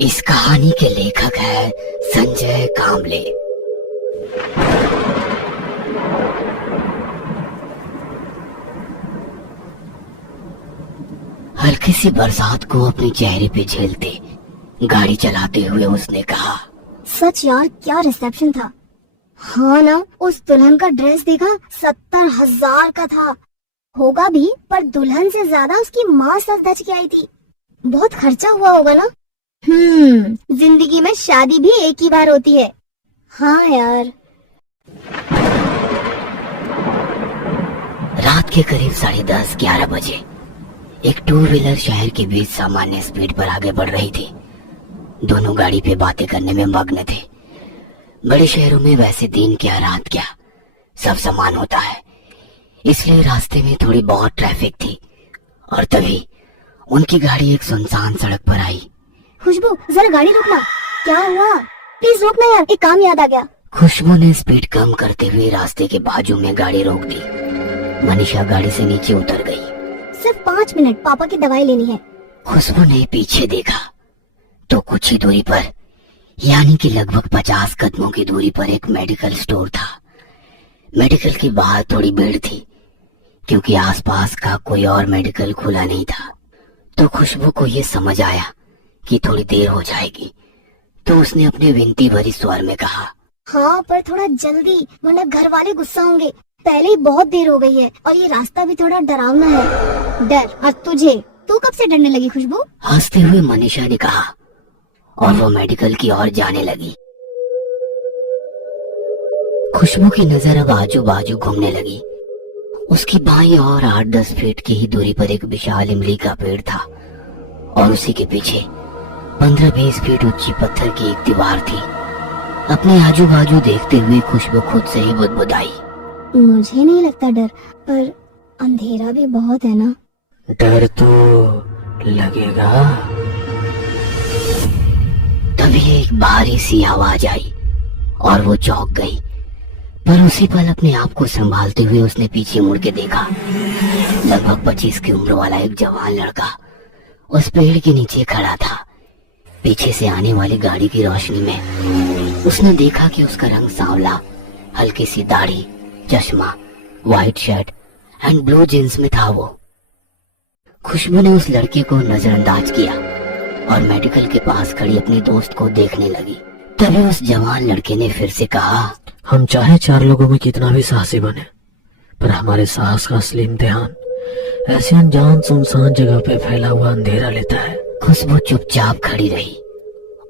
इस कहानी के लेखक है संजय कामले। हल्की सी बरसात को अपने चेहरे पे झेलते गाड़ी चलाते हुए उसने कहा, सच यार, क्या रिसेप्शन था। हाँ ना, उस दुल्हन का ड्रेस देखा, 70,000 का था। होगा भी, पर दुल्हन से ज्यादा उसकी माँ सज धज के आई थी। बहुत खर्चा हुआ होगा ना। जिंदगी में शादी भी एक ही बार होती है। हाँ यार। रात के करीब 10:30-11 बजे एक टू व्हीलर शहर के बीच सामान्य स्पीड पर आगे बढ़ रही थी। दोनों गाड़ी पे बातें करने में मग्न थे। बड़े शहरों में वैसे दिन क्या रात क्या सब समान होता है, इसलिए रास्ते में थोड़ी बहुत ट्रैफिक थी। और तभी उनकी गाड़ी एक सुनसान सड़क पर आई। खुशबू, जरा गाड़ी रोकना। क्या हुआ? प्लीज रोकना यार, एक काम याद आ गया। खुशबू ने स्पीड कम करते हुए रास्ते के बाजू में गाड़ी रोक दी। मनीषा गाड़ी से नीचे उतर गई। सिर्फ 5 मिनट, पापा की दवाई लेनी है। खुशबू ने पीछे देखा तो कुछ ही दूरी पर, यानी कि लगभग 50 कदमों की दूरी पर एक मेडिकल स्टोर था। मेडिकल के बाहर थोड़ी भीड़ थी क्योंकि आसपास का कोई और मेडिकल खुला नहीं था। तो खुशबू को ये समझ आया कि थोड़ी देर हो जाएगी, तो उसने अपने विनती भरी स्वर में कहा, हाँ पर थोड़ा जल्दी, वरना घर वाले गुस्सा होंगे। पहले ही बहुत देर हो गई है और ये रास्ता भी थोड़ा डरावना है। डर? और तुझे? तू कब से डरने लगी खुशबू? हंसते हुए मनीषा ने कहा और वो मेडिकल की ओर जाने लगी। खुशबू की नजर अब आजू बाजू घूमने लगी। उसकी बाईं ओर 8-10 फीट की ही दूरी पर एक विशाल इमली का पेड़ था और उसी के पीछे 15-20 फीट ऊंची पत्थर की एक दीवार थी। अपने आजू बाजू देखते हुए खुशबू खुद से ही बुदबुदाई, मुझे नहीं लगता डर, पर अंधेरा भी बहुत है ना। डर तो लगेगा। तभी एक भारी सी आवाज आई और वो चौंक गई, पर उसी पल अपने आप को संभालते हुए उसने पीछे मुड़ के देखा। लगभग 25 की उम्र वाला एक जवान लड़का उस पेड़ के नीचे खड़ा था। पीछे से आने वाली गाड़ी की रोशनी में उसने देखा कि उसका रंग सांवला, हल्की सी दाढ़ी, चश्मा, white shirt and blue jeans में था वो। खुशबू ने उस लड़के को नजरअंदाज किया और मेडिकल के पास खड़ी अपनी दोस्त को देखने लगी। तभी उस जवान लड़के ने फिर से कहा, हम चाहे 4 लोगों में कितना भी साहसी बने, पर हमारे साहस का असली इम्तिहान ऐसे अनजान सुनसान जगह पे फैला हुआ अंधेरा लेता है। खुशबू चुपचाप खड़ी रही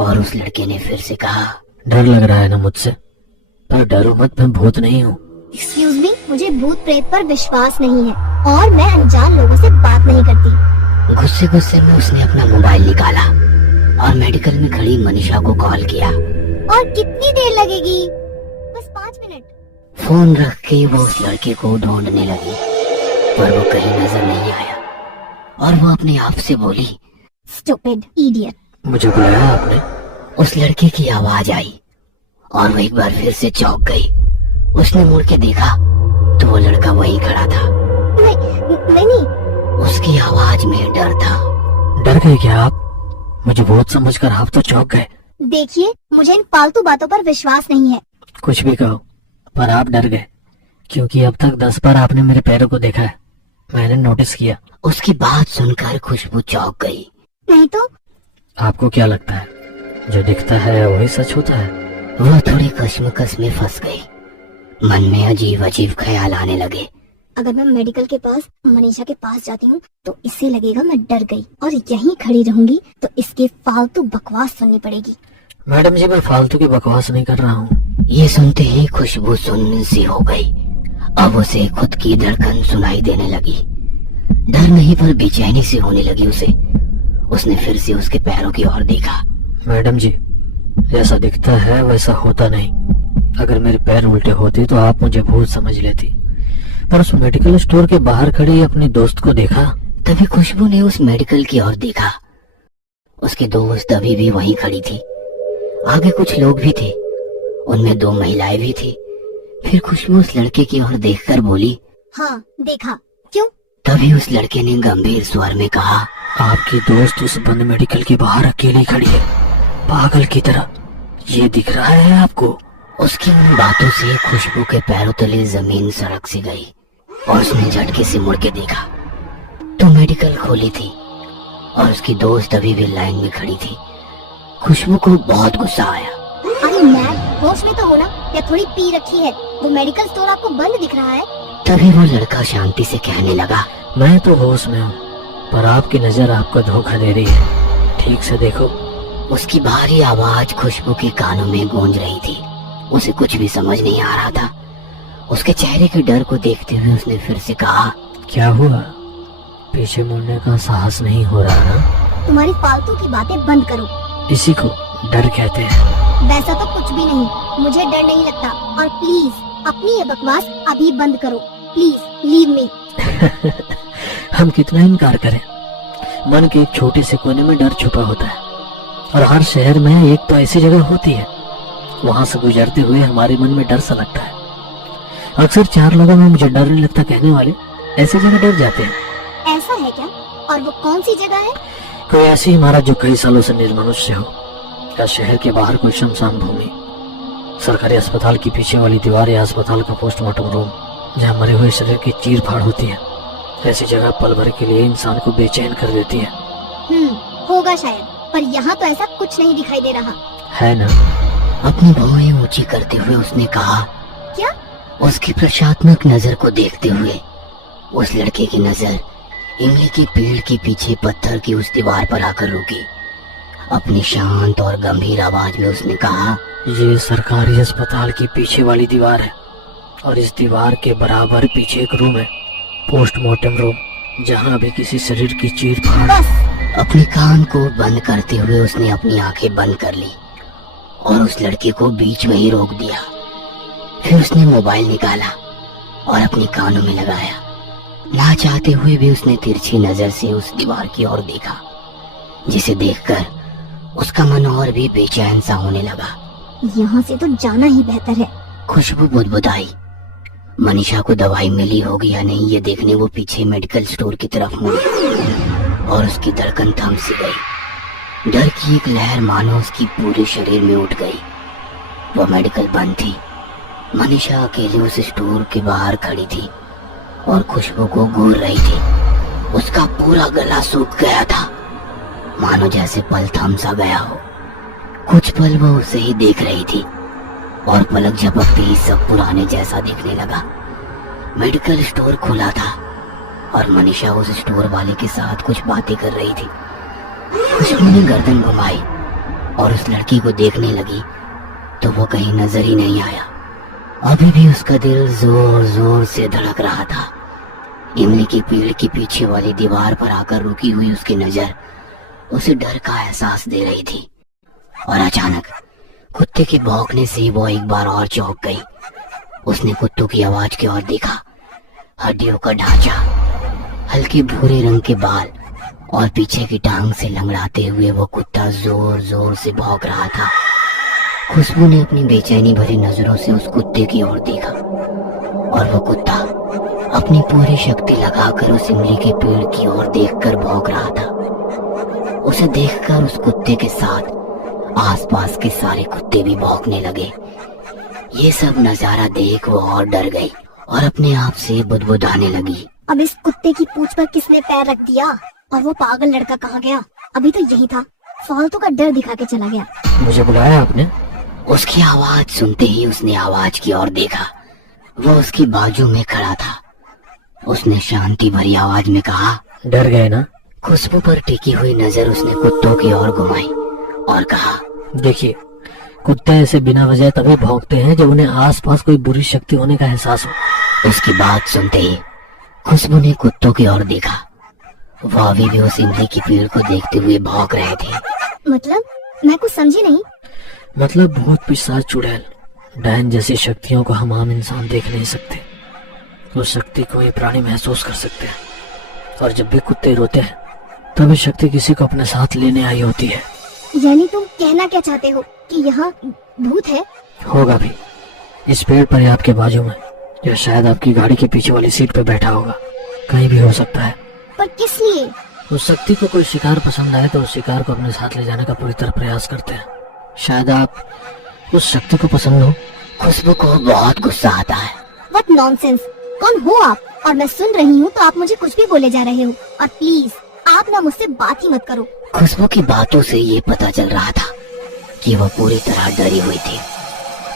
और उस लड़के ने फिर से कहा, डर लग रहा है ना मुझसे, पर डरो मत, मैं भूत नहीं हूँ। एक्सक्यूज मी, मुझे भूत प्रेत पर विश्वास नहीं है और मैं अनजान लोगों से बात नहीं करती। गुस्से गुस्से में उसने अपना मोबाइल निकाला और मेडिकल में खड़ी मनीषा को कॉल किया। और कितनी देर लगेगी? बस 5 मिनट। फोन रख के वो उस लड़के को ढूंढने लगी, पर वो कहीं नजर नहीं आया और वो अपने आप से बोली, स्टूपिड इडियट। मुझे बुलाया आपने? उस लड़के की आवाज आई और वो एक बार फिर से चौंक गई। उसने मुड़ के देखा तो वो लड़का वहीं खड़ा था। नहीं। उसकी आवाज में डर था। डर गए क्या आप? मुझे भूत समझकर आप तो चौंक गए। देखिए, मुझे इन फालतू बातों पर विश्वास नहीं है। कुछ भी कहो, पर आप डर गए क्योंकि अब तक 10 बार आपने मेरे पैरों को देखा है, मैंने नोटिस किया। उसकी बात सुनकर खुशबू चौंक गई। नहीं तो? आपको क्या लगता है जो दिखता है वही सच होता है? वो थोड़ी कश्मकश में फंस गई। मन में अजीब अजीब ख्याल आने लगे। अगर मैं मेडिकल के पास मनीषा के पास जाती हूँ तो इससे लगेगा मैं डर गई और यहीं खड़ी रहूंगी तो इसके फालतू बकवास सुननी पड़ेगी। मैडम जी, मैं फालतू की बकवास नहीं कर रहा हूँ। ये सुनते ही खुशबू सुन्न सी हो गई। अब उसे खुद की धड़कन सुनाई देने लगी। डर नहीं पर बेचैनी सी होने लगी उसे। उसने फिर से उसके पैरों की ओर देखा। मैडम जी, जैसा दिखता है वैसा होता नहीं। अगर मेरे पैर उल्टे होते तो आप मुझे भूत समझ लेती, पर उस मेडिकल स्टोर के बाहर खड़ी अपनी दोस्त को देखा। तभी खुशबू ने उस मेडिकल की ओर देखा। उसकी दोस्त अभी भी वहीं खड़ी थी। आगे कुछ लोग भी थे, उनमें 2 महिलाएं भी थी। फिर खुशबू उस लड़के की ओर देखकर बोली, हाँ देखा। क्यों? तभी उस लड़के ने गंभीर स्वर में कहा, आपकी दोस्त उस बंद मेडिकल के बाहर अकेली खड़ी है। पागल की तरह ये दिख रहा है आपको? उसकी उन बातों से खुशबू के पैरों तले जमीन सड़क से गई और उसने झटके से मुड़ के देखा तो मेडिकल खोली थी और उसकी दोस्त अभी भी लाइन में खड़ी थी। खुशबू को बहुत गुस्सा आया। अरे मैम, होश में तो हो ना, या थोड़ी पी रखी है? वो मेडिकल स्टोर आपको बंद दिख रहा है। तभी वो लड़का शांति से कहने लगा, मैं तो होश में हूँ, पर आपकी नजर आपको धोखा दे रही है, ठीक से देखो। उसकी भारी आवाज खुशबू के कानों में गूंज रही थी। उसे कुछ भी समझ नहीं आ रहा था। उसके चेहरे के डर को देखते हुए उसने फिर से कहा, क्या हुआ? पीछे मुड़ने का साहस नहीं हो रहा ना? तुम्हारी फालतू की बातें बंद करो। इसी को डर कहते हैं। वैसा तो कुछ भी नहीं, मुझे डर नहीं लगता। और प्लीज अपनी ये बकवास अभी बंद करो, प्लीज लीव मी। हम कितना इनकार करें, मन के एक छोटे से कोने में डर छुपा होता है और हर शहर में एक तो ऐसी जगह होती है, वहां से गुजरते हुए हमारे मन में डर सा लगता है। अक्सर 4 लोगों में मुझे डर नहीं लगता कहने वाले ऐसी जगह डर जाते हैं। ऐसा है क्या? और वो कौन सी जगह है? कोई ऐसी इमारत जो कई सालों से निर्मनुष्य हो, या शहर के बाहर कोई शमशान भूमि, सरकारी अस्पताल की पीछे वाली दीवार या अस्पताल का पोस्टमार्टम रूम जहाँ मरे हुए शरीर की चीर फाड़ होती है। ऐसी जगह पल भर के लिए इंसान को बेचैन कर देती है। होगा शायद, पर यहाँ तो ऐसा कुछ नहीं दिखाई दे रहा है ना? अपनी भौहें ऊंची करते हुए उसने कहा। क्या? उसकी प्रश्नात्मक नजर को देखते हुए उस लड़के की नजर इमली के पेड़ के पीछे पत्थर की उस दीवार पर आकर रुकी। अपनी शांत और गंभीर आवाज में उसने कहा, ये सरकारी अस्पताल की पीछे वाली दीवार है और इस दीवार के बराबर पीछे एक रूम है, पोस्टमार्टम रूम, जहाँ अभी किसी शरीर की चीर फाड़। अपने कान को बंद करते हुए उसने अपनी आंखें बंद कर ली और उस लड़के को बीच में ही रोक दिया। फिर उसने मोबाइल निकाला और अपने कानों में लगाया। ना चाहते हुए भी उसने तिरछी नजर से उस दीवार की ओर देखा, जिसे देखकर उसका मन और भी बेचैन सा होने लगा। यहाँ से तो जाना ही बेहतर है। खुशबू बुदबुदाई। मनीषा को दवाई मिली होगी या नहीं ये देखने वो पीछे मेडिकल स्टोर की तरफ मुड़ी और उसकी धड़कन थम सी गई। डर की एक लहर मानो उसकी पूरे शरीर में उठ गई। वो मेडिकल बंद थी। मनीषा अकेले उस स्टोर के बाहर खड़ी थी और खुशबू को घूर रही थी। उसका पूरा गला सूख गया था, मानो जैसे पल थम सा गया हो। कुछ पल वो उसे ही देख रही थी और पलक झपकते ही सब पुराने जैसा दिखने लगा। मेडिकल स्टोर खुला था और मनीषा उस स्टोर वाले के साथ कुछ बातें कर रही थी। खुशबू ने गर्दन घुमाई और उस लड़की को देखने लगी तो वो कहीं नजर ही नहीं आया। अभी भी उसका दिल जोर जोर से धड़क रहा था। इमली के पेड़ के पीछे वाली दीवार पर आकर रुकी हुई उसकी नजर उसे डर का एहसास दे रही थी। और अचानक कुत्ते के भौंकने से वो एक बार और चौंक गई। उसने कुत्तों की आवाज की ओर देखा। हड्डियों का ढांचा, हल्के भूरे रंग के बाल और पीछे की टांग से लंगड़ाते हुए वो कुत्ता जोर जोर से भौंक रहा था। खुशबू ने अपनी बेचैनी भरी नजरों से उस कुत्ते की ओर देखा और वो कुत्ता अपनी पूरी शक्ति लगाकर उस इमली के पेड़ की ओर देखकर भौंक रहा था। उसे देखकर उस कुत्ते के साथ आसपास के सारे कुत्ते भी भौंकने लगे। ये सब नजारा देख वो और डर गई और अपने आप से बुदबुदाने लगी। अब इस कुत्ते की पूंछ पर किसने पैर रख दिया? और वो पागल लड़का कहाँ गया? अभी तो यही था, फालतू का डर दिखा के चला गया। मुझे बुलाया आपने? उसकी आवाज सुनते ही उसने आवाज की ओर देखा। वो उसकी बाजू में खड़ा था। उसने शांति भरी आवाज में कहा, डर गए ना? खुशबू पर टिकी हुई नजर उसने कुत्तों की ओर घुमाई और कहा, देखिए, कुत्ते ऐसे बिना वजह तभी भौंकते हैं जब उन्हें आसपास कोई बुरी शक्ति होने का एहसास हो। उसकी बात सुनते ही खुशबू ने कुत्तों की ओर देखा। वो अभी भी उस इमली की पेड़ को देखते हुए भौंक रहे थे। मतलब? मैं कुछ समझी नहीं। मतलब भूत, पिशाच, चुड़ैल, डायन जैसी शक्तियों को हम आम इंसान देख नहीं सकते। उस शक्ति को ये प्राणी महसूस कर सकते हैं और जब भी कुत्ते रोते हैं तभी शक्ति किसी को अपने साथ लेने आई होती है। यानी तुम कहना क्या चाहते हो कि यहाँ भूत है? होगा भी। इस पेड़ पर या आपके बाजू में, या शायद आपकी गाड़ी के पीछे वाली सीट पर बैठा होगा। कहीं भी हो सकता है। पर किस लिए? उस शक्ति को कोई शिकार पसंद आए तो उस शिकार को अपने साथ ले जाने का पूरी तरह प्रयास करते हैं। शायद आप उस शक्ति को पसंद हो। खुशबू को बहुत गुस्सा आता है। व्हाट नॉनसेंस, कौन हो आप? और मैं सुन रही हूँ तो आप मुझे कुछ भी बोले जा रहे हो। और प्लीज आप ना मुझसे बात ही मत करो। खुशबू की बातों से ये पता चल रहा था कि वह पूरी तरह डरी हुई थी।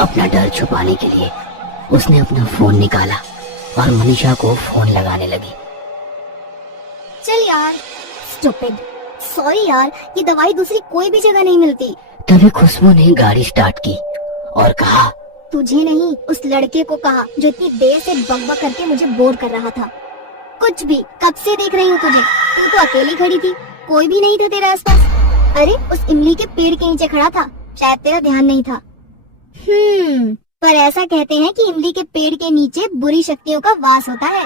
अपना डर छुपाने के लिए उसने अपना फोन निकाला और मनीषा को फोन लगाने लगी। चल यार, स्टूपिड, सॉरी यार, ये दवाई दूसरी कोई भी जगह नहीं मिलती। तभी खुशबू ने गाड़ी स्टार्ट की और कहा, तुझे नहीं, उस लड़के को कहा जो इतनी देर से बकबक करके मुझे बोर कर रहा था। कुछ भी, कब से देख रही हूँ तुझे। तू तो अकेली खड़ी थी, कोई भी नहीं था तेरे आसपास। अरे उस इमली के पेड़ के नीचे खड़ा था, शायद तेरा ध्यान नहीं था। पर ऐसा कहते हैं कि इमली के पेड़ के नीचे बुरी शक्तियों का वास होता है।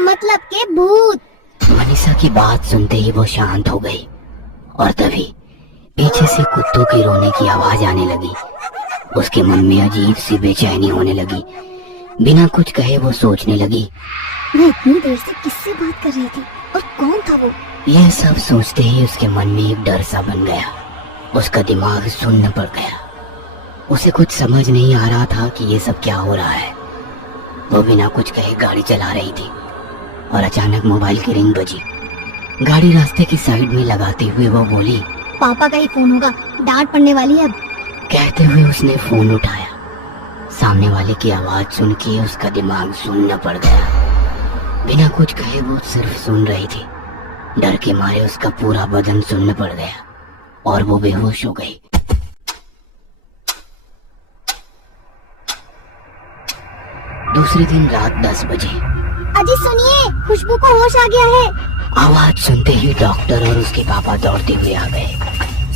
मतलब के भूत। मनीषा की बात सुनते ही वो शांत हो गई और तभी पीछे से कुत्तों की रोने की आवाज आने लगी। उसके मन में अजीब सी बेचैनी होने लगी। बिना कुछ कहे वो सोचने लगी, मैं इतनी देर से किससे बात कर रही थी और कौन था वो? यह सब सोचते ही उसके मन में एक डर सा बन गया। उसका दिमाग सुन्न पड़ गया। उसे कुछ समझ नहीं आ रहा था कि ये सब क्या हो रहा है। वो बिना कुछ कहे गाड़ी चला रही थी और अचानक मोबाइल की रिंग बजी। गाड़ी रास्ते की साइड में लगाते हुए वो बोली, पापा का ही फोन होगा, डांट पड़ने वाली है अब। कहते हुए उसने फोन उठाया। सामने वाले की आवाज सुन के उसका दिमाग सुन्न पड़ गया। बिना कुछ कहे वो सिर्फ सुन रही थी। डर के मारे उसका पूरा बदन सुन्न पड़ गया और वो बेहोश हो गई। दूसरे दिन रात 10 बजे। अजी सुनिए, खुशबू को होश आ गया है। आवाज सुनते ही डॉक्टर और उसके पापा दौड़ते हुए आ गए।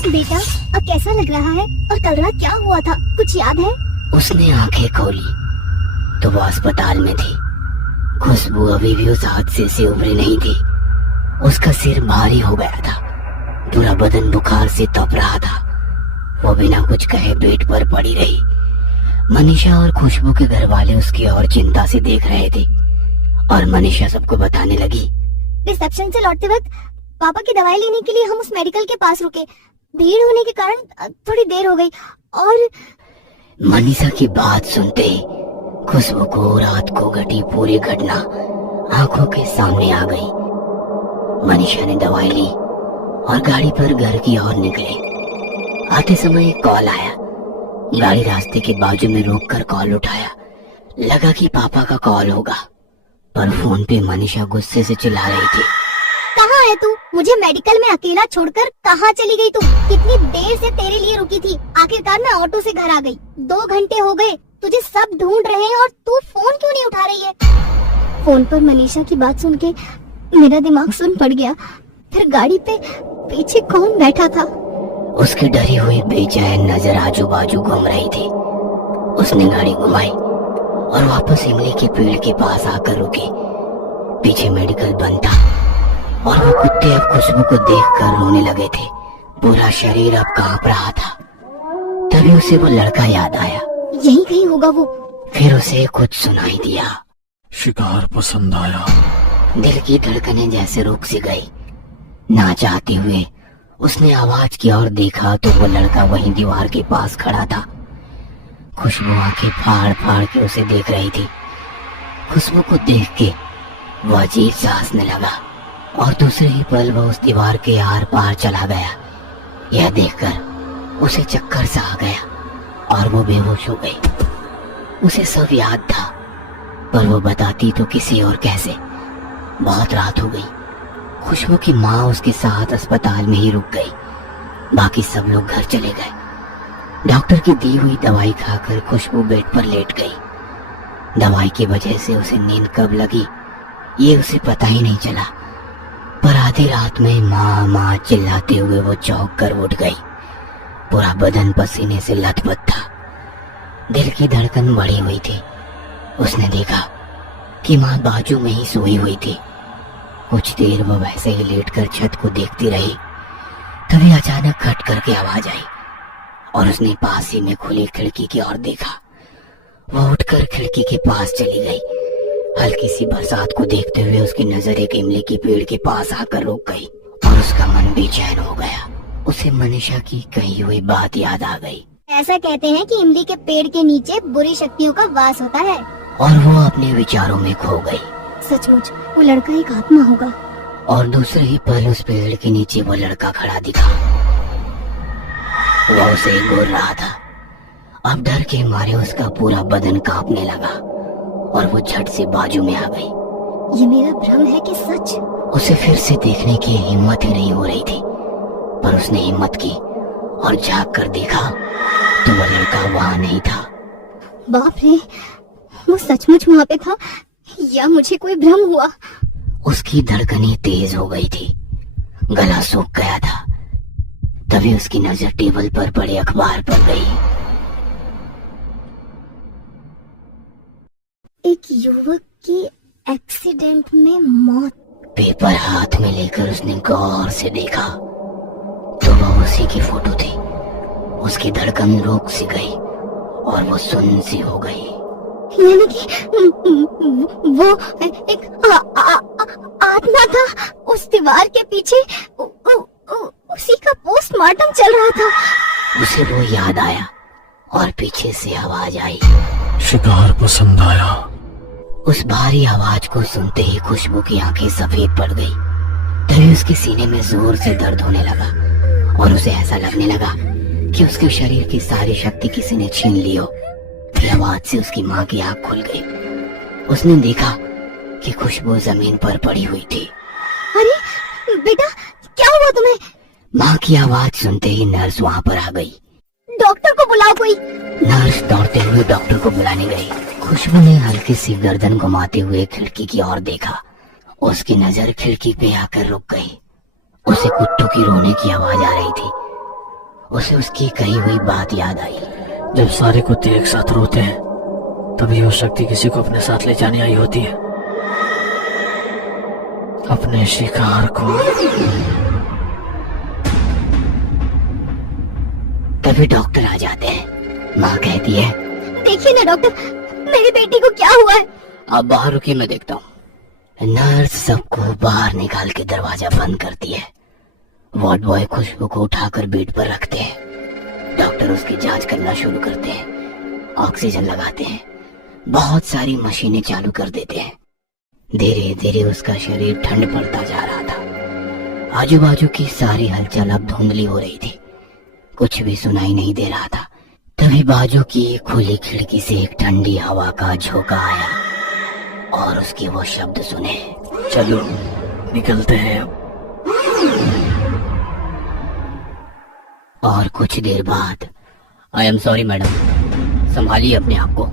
बेटा अब कैसा लग रहा है और कल रात क्या हुआ था, कुछ याद है? उसने आंखें खोली तो वो अस्पताल में थी। खुशबू अभी भी उस हादसे से उभरी नहीं थी। उसका सिर भारी हो गया था, पूरा बदन बुखार से तप रहा था। वो बिना कुछ कहे बेड पर पड़ी रही। मनीषा और खुशबू के घर वाले उसकी और चिंता से देख रहे थे और मनीषा सबको बताने लगी। रिसेप्शन से लौटते वक्त पापा की दवाई लेने के लिए हम उस मेडिकल के पास रुके। भीड़ होने के कारण थोड़ी देर हो गई और मनीषा की बात सुनते ही खुशबू को रात को घटी पूरी घटना आंखों के सामने आ गई। मनीषा ने दवाई ली और गाड़ी पर घर की ओर निकले। आते समय एक कॉल आया। गाड़ी रास्ते के बाजू में रोककर कॉल उठाया। लगा कि पापा का कॉल होगा, पर फोन पे मनीषा गुस्से से चिल्ला रही थी, कहाँ है तू? मुझे मेडिकल में अकेला छोड़कर कहाँ चली गई तू? कितनी देर से तेरे लिए रुकी थी, आखिरकार मैं ऑटो से घर आ गई। 2 घंटे हो गए, तुझे सब ढूंढ रहे हैं और तू फोन क्यों नहीं उठा रही है? फोन पर मनीषा की बात सुन के मेरा दिमाग सुन पड़ गया। फिर गाड़ी पे पीछे कौन बैठा था? उसकी डरी हुई बेचैन नजर आजू बाजू घूम रही थी। उसने गाड़ी घुमाई और वापस इमली के पेड़ के पास आकर रुकी। पीछे मेडिकल बंद था और वो कुत्ते अब खुशबू को देखकर रोने लगे थे। पूरा शरीर अब कांप रहा था। तभी उसे वो लड़का याद आया। यही कहीं होगा वो। फिर उसे कुछ सुनाई दिया। शिकार पसंद आया। दिल की धड़कनें जैसे रुक सी गई। ना चाहते हुए उसने आवाज की ओर देखा तो वो लड़का वहीं दीवार के पास खड़ा था। खुशबू आंखें फाड़ फाड़ के उसे देख रही थी। खुशबू को देख के वो अजीब सा हंसने लगा और दूसरे ही पल वो उस दीवार के आर पार चला गया। यह देखकर उसे चक्कर सा आ गया और वो बेहोश हो गई। उसे सब याद था, पर वो बताती तो किसी और कैसे। बहुत रात हो गई। खुशबू की माँ उसके साथ अस्पताल में ही रुक गई। बाकी सब लोग घर चले गए। डॉक्टर की दी हुई दवाई खाकर खुशबू बेड पर लेट गई। दवाई की वजह से उसे नींद कब लगी ये उसे पता ही नहीं चला, पर आधी रात में माँ माँ चिल्लाते हुए वो चौंक कर उठ गई। पूरा बदन पसीने से लथपथ था। दिल की धड़कन बढ़ी हुई थी। उसने देखा कि माँ बाजू में ही सोई हुई थी। कुछ देर वो वैसे ही लेटकर छत को देखती रही। तभी अचानक खट करके आवाज आई और उसने पास ही में खुली खिड़की की ओर देखा। वह उठकर खिड़की के पास चली गई। हल्की सी बरसात को देखते हुए उसकी नजर एक इमली के पेड़ के पास आकर रुक गई और उसका मन बेचैन हो गया। उसे मनीषा की कही हुई बात याद आ गई ऐसा कहते हैं कि इमली के पेड़ के नीचे बुरी शक्तियों का वास होता है। और वो अपने विचारों में खो गई। सचमुच वो लड़का एक आत्मा होगा। और दूसरे ही पल उस पेड़ के नीचे वो लड़का खड़ा दिखा। वह उसे घूर रहा था। अब डर के मारे उसका पूरा बदन कांपने लगा और वो झट से बाजू में आ गई। ये मेरा भ्रम है कि सच? उसे फिर से देखने की हिम्मत ही नहीं हो रही थी, पर उसने हिम्मत की और झांक कर देखा तो वह लड़का वहां नहीं था। बाप रे, वो सचमुच वहाँ पे था या मुझे कोई भ्रम हुआ? उसकी धड़कनें तेज हो गई थी, गला सूख गया था। तभी उसकी नजर टेबल पर पड़े अखबार पर गई। एक युवक की एक्सीडेंट में मौत। पेपर हाथ में लेकर उसने गौर से देखा तो वह उसी की फोटो थी। उसकी धड़कन रुक सी गई और वो सुन्न सी हो गई। यानी कि वो एक आत्मा था उस दीवार के पीछे। उसी का पोस्टमार्टम चल रहा था। उसे वो याद आया और पीछे से आवाज आई, शिकार पसंद आया। उस भारी आवाज को सुनते ही खुशबू की आंखें सफेद पड़ गई। तभी उसके सीने में जोर से दर्द होने लगा और उसे ऐसा लगने लगा कि उसके शरीर की सारी शक्ति किसी ने छीन ली हो। आवाज से उसकी माँ की आंख खुल गई। उसने देखा कि खुशबू जमीन पर पड़ी हुई थी। अरे बेटा, क्या हुआ तुम्हें? माँ की आवाज सुनते ही नर्स वहाँ पर आ गई। डॉक्टर को बुलाओ कोई। नर्स दौड़ते हुए डॉक्टर को बुलाने गई। खुशबू ने हल्की सी गर्दन घुमाते हुए खिड़की की ओर देखा। उसकी नजर खिड़की पे आकर रुक गई। उसे कुत्तों की रोने की आवाज आ रही थी। उसे उसकी कही हुई बात याद आई। जब सारे कुत्ते एक साथ रोते हैं तभी वो शक्ति किसी को अपने साथ ले जाने आई होती है, अपने शिकार को। तभी डॉक्टर आ जाते हैं। माँ कहती है, देखिए ना डॉक्टर, मेरी बेटी को क्या हुआ है? आप बाहर रुकिए, मैं देखता हूँ। नर्स सबको बाहर निकाल के दरवाजा बंद करती है। वार्ड बॉय खुशबू को उठाकर बेड पर रखते हैं। डॉक्टर उसकी जांच करना शुरू करते हैं। ऑक्सीजन लगाते हैं, बहुत सारी मशीनें चालू कर देते हैं। धीरे धीरे उसका शरीर ठंड पड़ता जा रहा था। आजू बाजू की सारी हलचल अब धुंधली हो रही थी, कुछ भी सुनाई नहीं दे रहा था। तभी बाजू की खुली खिड़की से एक ठंडी हवा का झोंका आया और उसके वो शब्द सुने, चलो निकलते हैं अब। और कुछ देर बाद, आई एम सॉरी मैडम, संभालिए अपने आप को।